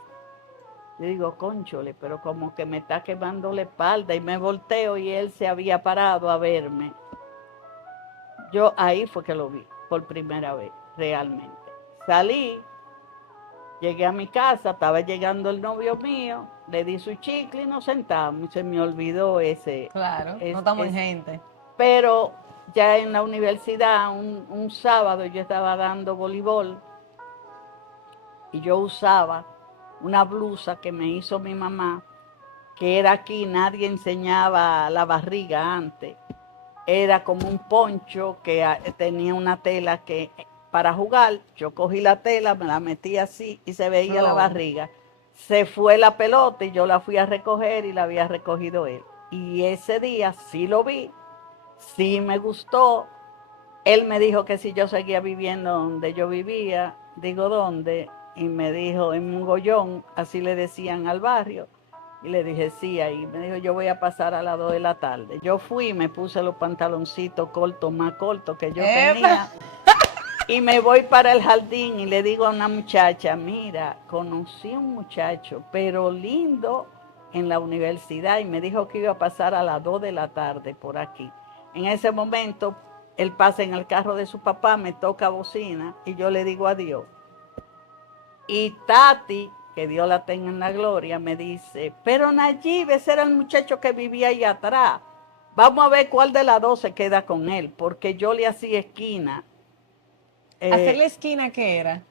yo digo, cónchole, pero como que me está quemando la espalda, y me volteo y él se había parado a verme. Yo ahí fue que lo vi, por primera vez, realmente. Salí, llegué a mi casa, estaba llegando el novio mío, le di su chicle y nos sentamos, y se me olvidó ese. Claro, no estamos en gente. Pero ya en la universidad, un sábado yo estaba dando voleibol y yo usaba una blusa que me hizo mi mamá, que era aquí, nadie enseñaba la barriga antes. Era como un poncho que tenía una tela que para jugar, yo cogí la tela, me la metí así y se veía la barriga. Se fue la pelota y yo la fui a recoger y la había recogido él. Y ese día sí lo vi, sí me gustó. Él me dijo que si yo seguía viviendo donde yo vivía, digo dónde, y me dijo en Mogollón, así le decían al barrio. Y le dije, sí, ahí. Me dijo, yo voy a pasar a las 2 de la tarde. Yo fui y me puse los pantaloncitos cortos, más cortos que yo tenía. Y me voy para el jardín y le digo a una muchacha, mira, conocí a un muchacho, pero lindo, en la universidad. Y me dijo que iba a pasar a las 2 de la tarde por aquí. En ese momento, él pasa en el carro de su papá, me toca bocina y yo le digo adiós. Y Tati, que Dios la tenga en la gloria, me dice, pero Nayib, ese era el muchacho que vivía ahí atrás. Vamos a ver cuál de las dos se queda con él, porque yo le hacía esquina. ¿Hacerle esquina qué era?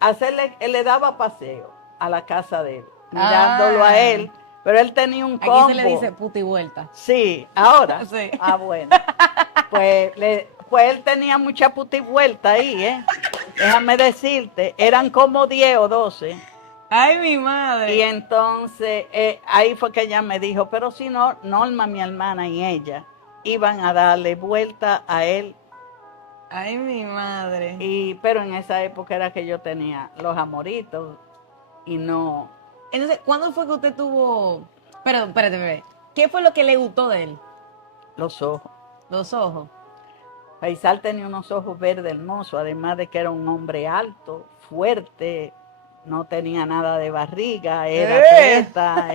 Él le daba paseo a la casa de él, mirándolo a él, pero él tenía un combo. Aquí se le dice puti vuelta. Sí, ahora. Sí. Ah, bueno. Pues él tenía mucha puti vuelta ahí, ¿eh? Déjame decirte, eran como 10 o 12. ¡Ay, mi madre! Y entonces ahí fue que ella me dijo, pero si no, Norma, mi hermana y ella iban a darle vuelta a él. ¡Ay, mi madre! Pero en esa época era que yo tenía los amoritos y no. Entonces, ¿cuándo fue que usted tuvo...? Pero, espérate. ¿Qué fue lo que le gustó de él? Los ojos. Los ojos. Faisal tenía unos ojos verdes hermosos, además de que era un hombre alto, fuerte, no tenía nada de barriga, era atleta,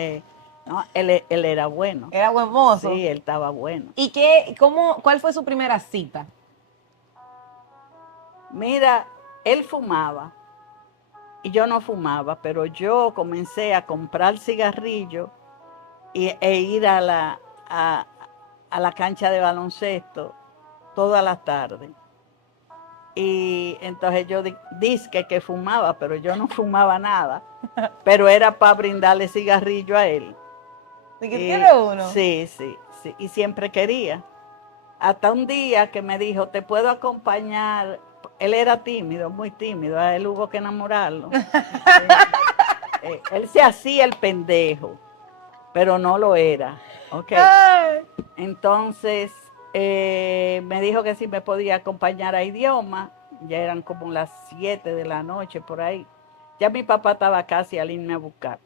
no, él era bueno. Era buen mozo. Sí, él estaba bueno. ¿Y cuál fue su primera cita? Mira, él fumaba y yo no fumaba, pero yo comencé a comprar cigarrillos e ir a la cancha de baloncesto todas las tardes. Y entonces yo dije que fumaba, pero yo no fumaba nada. Pero era para brindarle cigarrillo a él. ¿De qué tiene uno? Sí, sí, sí. Y siempre quería. Hasta un día que me dijo, te puedo acompañar. Él era tímido, muy tímido. A él hubo que enamorarlo. Él se hacía el pendejo, pero no lo era. ¿Ok? Ay. Entonces me dijo que si me podía acompañar a idioma, ya eran como las 7 de la noche por ahí. Ya mi papá estaba casi al irme a buscar.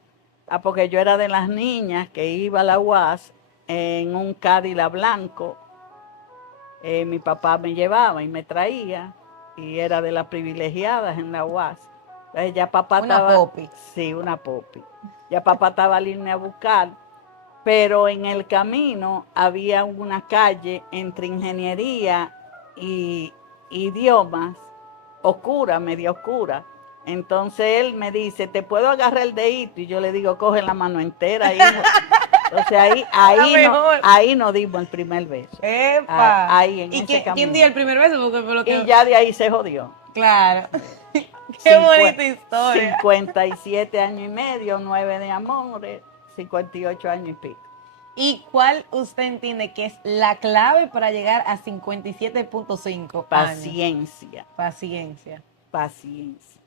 Porque yo era de las niñas que iba a la UAS en un Cadillac blanco. Mi papá me llevaba y me traía y era de las privilegiadas en la UAS. Entonces ya papá Una estaba... popi. Sí, una popi. Ya papá estaba al irme a buscar. Pero en el camino había una calle entre ingeniería y idiomas, oscura, medio oscura. Entonces él me dice, ¿te puedo agarrar el dedito? Y yo le digo, coge la mano entera, hijo. Entonces ahí nos dimos el primer beso. ¡Epa! Ahí en ¿Y ese camino. quién dio el primer beso? Porque fue lo que... Y ya de ahí se jodió. Claro. Qué bonita historia. 57 años y medio, 9 de amores, 58 años y pico. ¿Y cuál usted entiende que es la clave para llegar a 57.5 años? Paciencia, Paciencia. paciencia.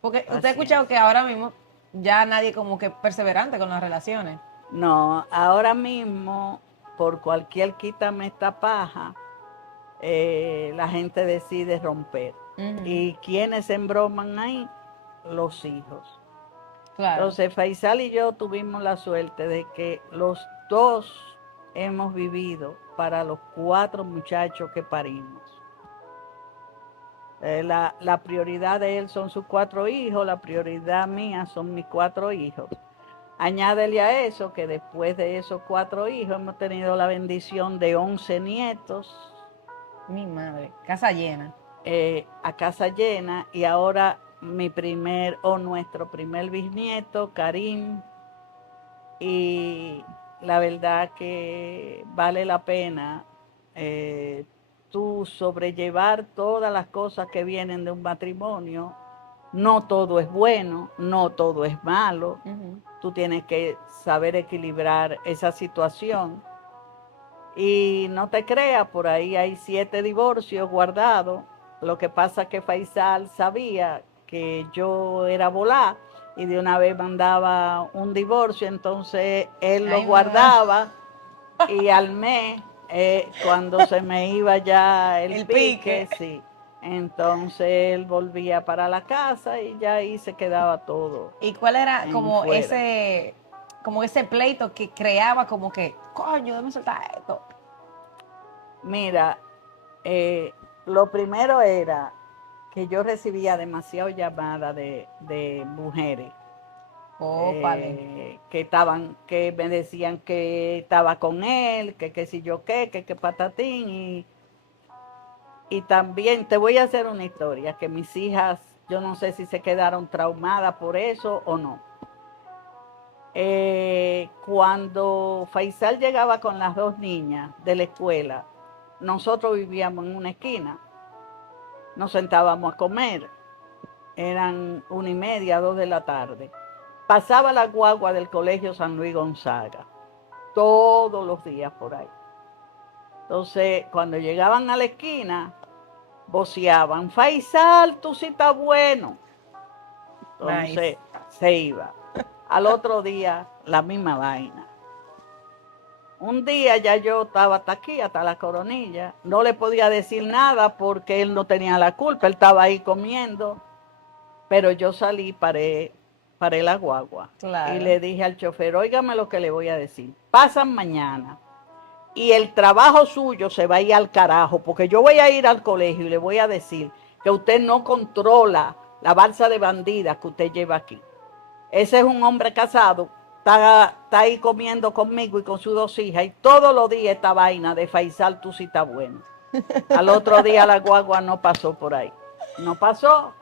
Porque usted ha Paciencia. escuchado que ahora mismo ya nadie como que es perseverante con las relaciones. No, ahora mismo, por cualquier quítame esta paja, la gente decide romper. ¿Y quiénes se embroman ahí? Los hijos. Claro. Entonces, Faisal y yo tuvimos la suerte de que los dos hemos vivido para los 4 muchachos que parimos. La prioridad de él son sus 4 hijos, la prioridad mía son mis 4 hijos. Añádele a eso que después de esos 4 hijos hemos tenido la bendición de 11 nietos. Mi madre, casa llena. A casa llena, y ahora nuestro primer bisnieto, Karim, y la verdad que vale la pena tú sobrellevar todas las cosas que vienen de un matrimonio. No todo es bueno, no todo es malo. Tú tienes que saber equilibrar esa situación. Y no te creas, por ahí hay 7 divorcios guardados. Lo que pasa es que Faisal sabía que yo era volá y de una vez mandaba un divorcio, entonces él lo guardaba y al mes, cuando se me iba ya el pique, sí, entonces él volvía para la casa y ya ahí se quedaba todo. ¿Y cuál era como fuera. ese pleito que creaba como que, coño, déjame soltar esto? Mira, lo primero era que yo recibía demasiado llamadas de mujeres que me decían que estaba con él, que si yo qué, que patatín. Y también te voy a hacer una historia, que mis hijas, yo no sé si se quedaron traumadas por eso o no. Cuando Faisal llegaba con las 2 niñas de la escuela, nosotros vivíamos en una esquina, nos sentábamos a comer, eran 1:30, 2 de la tarde. Pasaba la guagua del colegio San Luis Gonzaga, todos los días por ahí. Entonces, cuando llegaban a la esquina, voceaban, Faisal, tú sí estás bueno. Entonces, se iba. Al otro día, la misma vaina. Un día ya yo estaba hasta aquí, hasta la coronilla. No le podía decir nada porque él no tenía la culpa, él estaba ahí comiendo. Pero yo salí, paré la guagua. Claro. Y le dije al chofer, óigame lo que le voy a decir. Pasan mañana. y el trabajo suyo se va a ir al carajo, porque yo voy a ir al colegio y le voy a decir que usted no controla la balsa de bandidas que usted lleva aquí. Ese es un hombre casado, está ahí comiendo conmigo y con sus 2 hijas, y todos los días esta vaina de Faisal, tú sí estás bueno. Al otro día la guagua no pasó por ahí. No pasó.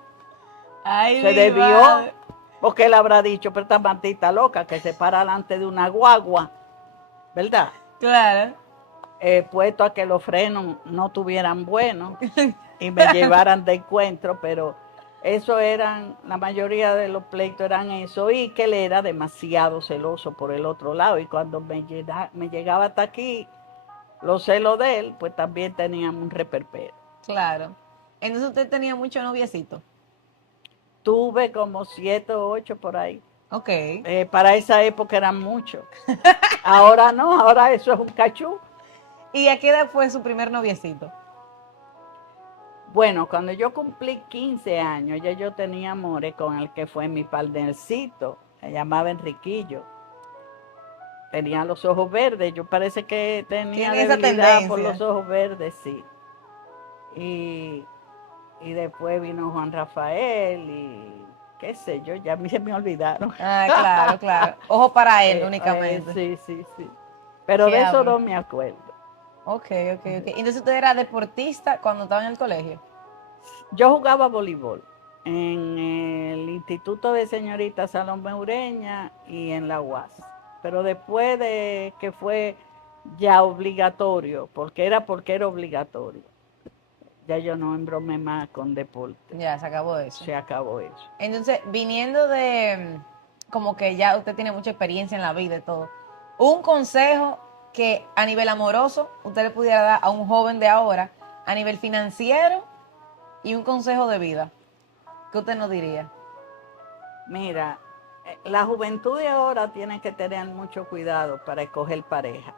Ay, Se mi debió, madre. porque él habrá dicho, pero esta maldita loca que se para delante de una guagua, ¿verdad? Claro. Puesto a que los frenos no tuvieran buenos y me llevaran de encuentro, pero eso eran, la mayoría de los pleitos eran eso, y que él era demasiado celoso por el otro lado, y cuando me llegaba hasta aquí, los celos de él, pues también tenían un reperpero. Claro. Entonces usted tenía mucho noviecito. Tuve como 7 o 8 por ahí. Ok. Para esa época eran muchos. Ahora no, ahora eso es un cachú. ¿Y a qué edad fue su primer noviecito? Bueno, cuando yo cumplí 15 años, ya yo tenía amores con el que fue mi partnercito, se llamaba Enriquillo. Tenía los ojos verdes, yo parece que tenía Tiene esa debilidad por tendencia. los ojos verdes, sí. Y después vino Juan Rafael y qué sé yo, ya a mí se me olvidaron. Ah, claro, claro. Ojo para él únicamente. Sí, sí, sí. Pero ¿Qué de eso hablo? no me acuerdo. Ok, ok, ok. Entonces usted era deportista cuando estaba en el colegio. Yo jugaba voleibol en el Instituto de Señorita Salón Meureña y en la UAS. Pero después de que fue ya obligatorio, porque era obligatorio, ya yo no embromé más con deporte. Ya, se acabó eso. Se acabó eso. Entonces, viniendo de como que ya usted tiene mucha experiencia en la vida y todo, un consejo que a nivel amoroso usted le pudiera dar a un joven de ahora, a nivel financiero y un consejo de vida, ¿qué usted nos diría? Mira, la juventud de ahora tiene que tener mucho cuidado para escoger pareja.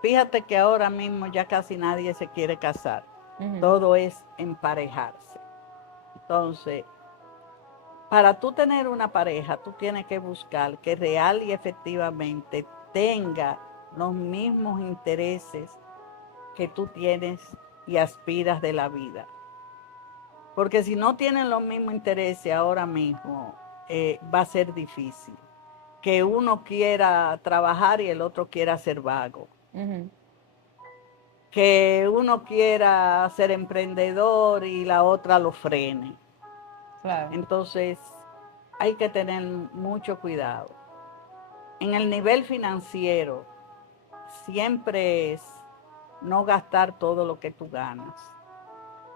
Fíjate que ahora mismo ya casi nadie se quiere casar. Ujú. Todo es emparejarse. Entonces, para tú tener una pareja, tú tienes que buscar que real y efectivamente tenga los mismos intereses que tú tienes y aspiras de la vida. Porque si no tienen los mismos intereses ahora mismo, va a ser difícil. Que uno quiera trabajar y el otro quiera ser vago. Ujú. Que uno quiera ser emprendedor y la otra lo frene. Claro. Entonces, hay que tener mucho cuidado. En el nivel financiero, siempre es no gastar todo lo que tú ganas.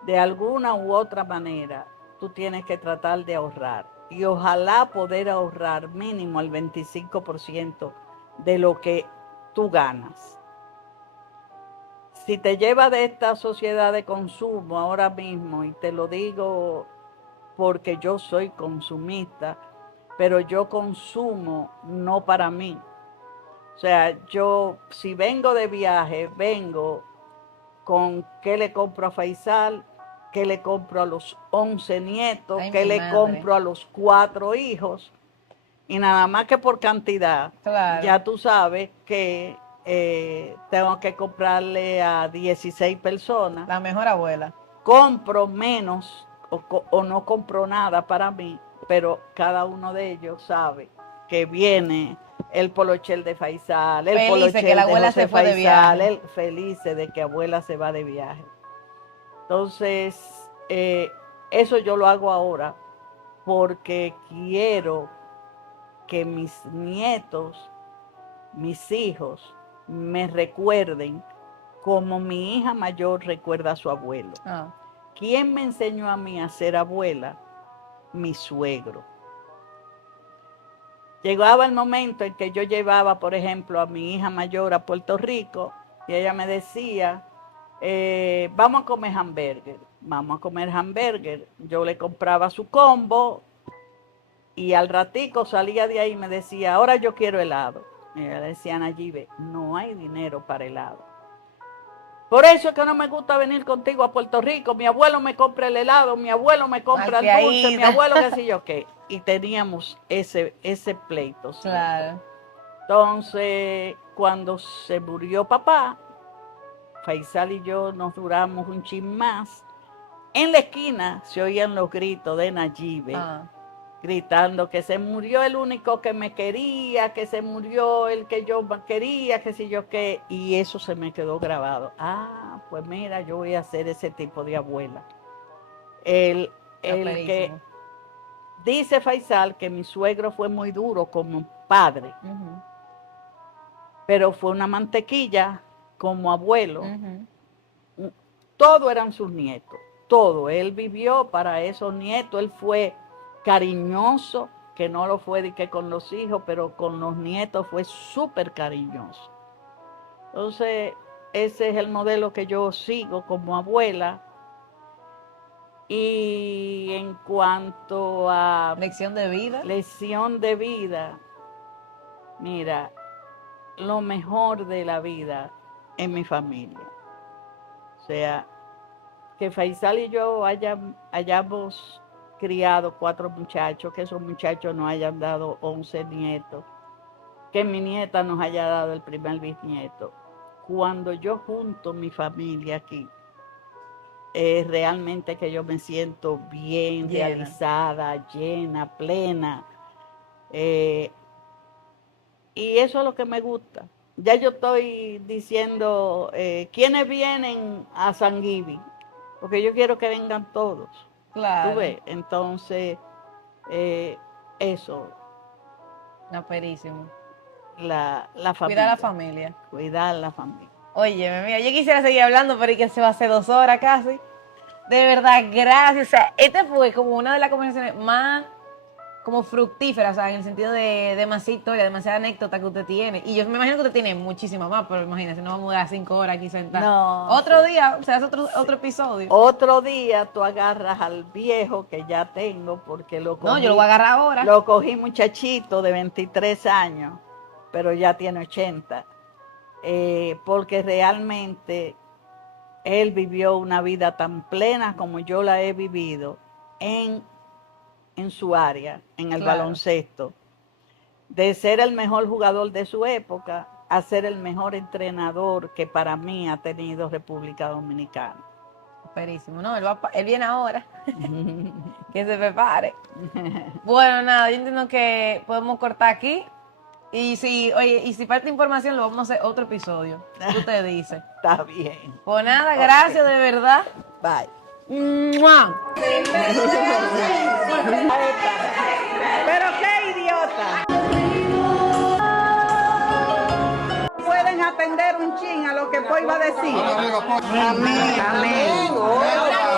De alguna u otra manera, tú tienes que tratar de ahorrar. Y ojalá poder ahorrar mínimo el 25% de lo que tú ganas. Si te lleva de esta sociedad de consumo ahora mismo, y te lo digo porque yo soy consumista, pero yo consumo no para mí. O sea, yo si vengo de viaje, vengo con qué le compro a Faisal, qué le compro a los 11 nietos, Ay, qué mi le madre. compro a los 4 hijos, y nada más que por cantidad, Claro. ya tú sabes que tengo que comprarle a 16 personas. La mejor abuela. Compro menos o no compro nada para mí, pero cada uno de ellos sabe que viene el polochel de Faisal, el Felices que polochel la de abuela José se fue de Faisal, viaje. el felices de que abuela se va de viaje. Entonces, eso yo lo hago ahora porque quiero que mis nietos, mis hijos, me recuerden como mi hija mayor recuerda a su abuelo. Ah, ¿Quién me enseñó a mí a ser abuela? Mi suegro. Llegaba el momento en que yo llevaba, por ejemplo, a mi hija mayor a Puerto Rico y ella me decía, vamos a comer hamburger, vamos a comer hamburger. Yo le compraba su combo y al ratico salía de ahí y me decía, ahora yo quiero helado. Y ella le decía a Nayibe, no hay dinero para helado. Por eso es que no me gusta venir contigo a Puerto Rico. Mi abuelo me compra el helado, mi abuelo me compra el dulce, mi abuelo qué sé yo qué. Y teníamos ese pleito siempre. claro. Entonces, cuando se murió papá, Faisal y yo nos duramos un chin más. En la esquina se oían los gritos de Nayibe, gritando que se murió el único que me quería, que se murió el que yo quería, que si yo qué, y eso se me quedó grabado. Ah, pues mira, yo voy a ser ese tipo de abuela. El que dice Faisal que mi suegro fue muy duro como padre, pero fue una mantequilla como abuelo. Todo eran sus nietos, todo. Él vivió para esos nietos, él fue cariñoso, que no lo fue de que con los hijos, pero con los nietos fue súper cariñoso. Entonces, ese es el modelo que yo sigo como abuela. Y en cuanto a lección de vida, mira, lo mejor de la vida es mi familia. O sea, que Faisal y yo hayamos criado 4 muchachos, que esos muchachos nos hayan dado 11 nietos, que mi nieta nos haya dado el primer bisnieto. Cuando yo junto mi familia aquí, realmente que yo me siento bien, realizada, llena, plena. Y eso es lo que me gusta. Ya yo estoy diciendo, ¿quiénes vienen a San Giving? Porque yo quiero que vengan todos. Claro. ¿Tú ves? Entonces, eso. Aperísimo. La familia. Cuidar a la familia. Cuidar a la familia. Oye, mira, yo quisiera seguir hablando, pero es que se va a hacer 2 horas casi. De verdad, gracias. O sea, esta fue como una de las conversaciones más como fructíferas, o sea, en el sentido de demasiada historia, demasiada anécdota que usted tiene. Y yo me imagino que usted tiene muchísimas más, pero imagínese, no vamos a durar 5 horas aquí sentados. No. Otro día, o sea, es otro episodio. Otro día tú agarras al viejo que ya tengo, porque lo cogí. No, yo lo voy a agarrar ahora. Lo cogí muchachito de 23 años, pero ya tiene 80. Porque realmente él vivió una vida tan plena como yo la he vivido en su área, en el baloncesto, de ser el mejor jugador de su época a ser el mejor entrenador que para mí ha tenido República Dominicana. Perísimo, no, él viene ahora. Que se prepare. Bueno, nada, yo entiendo que podemos cortar aquí. Y si falta información, lo vamos a hacer otro episodio. ¿Qué usted dice? Está bien. Pues nada, gracias de verdad. Bye. ¡Mua! Pero qué idiota. Pueden atender un chin a lo que Poy va a decir. Amén. Amén.